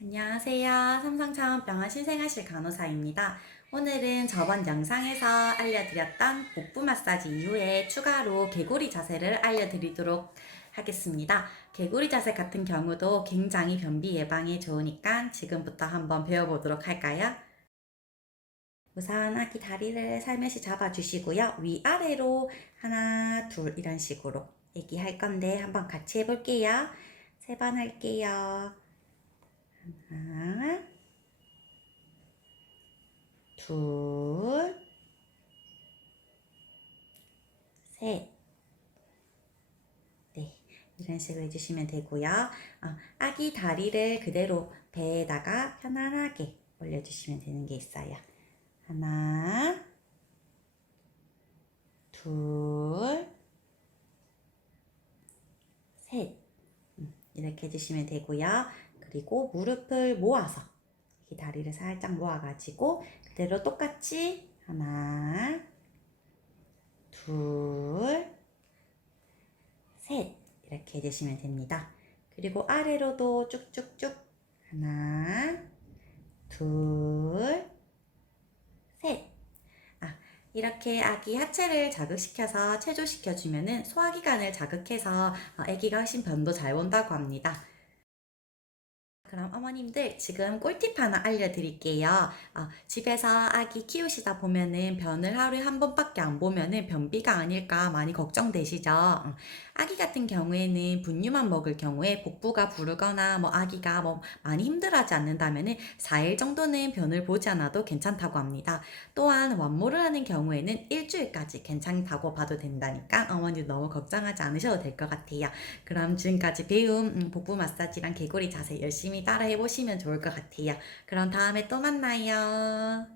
안녕하세요. 삼성차원병원 신생아실 간호사입니다. 오늘은 저번 영상에서 알려드렸던 복부 마사지 이후에 추가로 개구리 자세를 알려드리도록 하겠습니다. 개구리 자세 같은 경우도 굉장히 변비 예방에 좋으니까 지금부터 한번 배워보도록 할까요? 우선 아기 다리를 살며시 잡아주시고요. 위아래로 하나, 둘 이런 식으로 아기 할 건데 한번 같이 해볼게요. 세 번 할게요. 하나, 둘, 셋. 네, 이런 식으로 해주시면 되고요. 어, 아기 다리를 그대로 배에다가 편안하게 올려주시면 되는 게 있어요. 하나, 둘, 셋. 음, 이렇게 해주시면 되고요. 그리고 무릎을 모아서 이 다리를 살짝 모아가지고 그대로 똑같이 하나, 둘, 셋 이렇게 해주시면 됩니다. 그리고 아래로도 쭉쭉쭉 하나, 둘, 셋. 아, 이렇게 아기 하체를 자극시켜서 체조시켜주면은 소화기관을 자극해서 어, 아기가 훨씬 변도 잘 온다고 합니다. 그럼 어머님들 지금 꿀팁 하나 알려드릴게요. 어, 집에서 아기 키우시다 보면은 변을 하루에 한 번밖에 안 보면은 변비가 아닐까 많이 걱정되시죠? 어, 아기 같은 경우에는 분유만 먹을 경우에 복부가 부르거나 뭐 아기가 뭐 많이 힘들어하지 않는다면은 4일 정도는 변을 보지 않아도 괜찮다고 합니다. 또한 완모를 하는 경우에는 일주일까지 괜찮다고 봐도 된다니까 어머니 너무 걱정하지 않으셔도 될 것 같아요. 그럼 지금까지 음, 복부 마사지랑 개구리 자세 열심히 따라 해 보시면 좋을 것 같아요. 그럼 다음에 또 만나요.